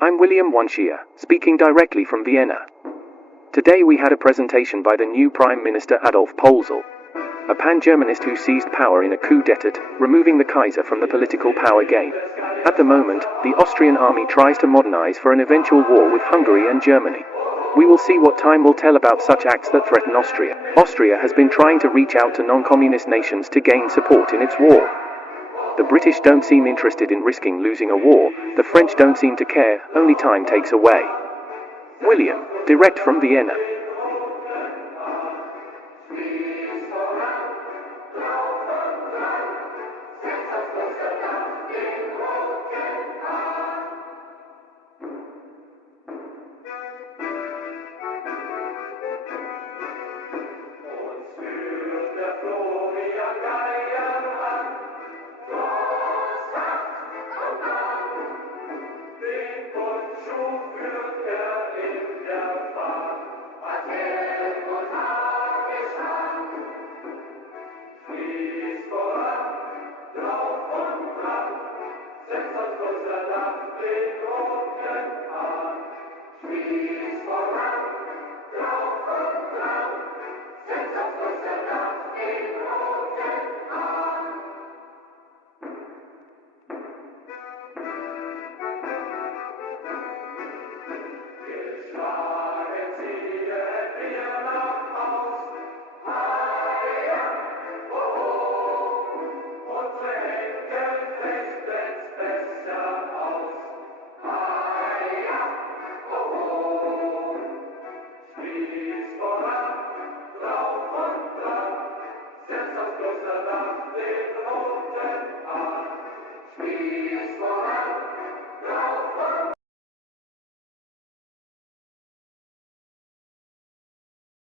I'm William Wanshia, speaking directly from Vienna. Today we had a presentation by the new Prime Minister Adolf Polzel, a pan-Germanist who seized power in a coup d'etat, removing the Kaiser from the political power game. At the moment, the Austrian army tries to modernize for an eventual war with Hungary and Germany. We will see what time will tell about such acts that threaten Austria. Austria has been trying to reach out to non-communist nations to gain support in its war. The British don't seem interested in risking losing a war, the French don't seem to care, only time takes away. William, direct from Vienna.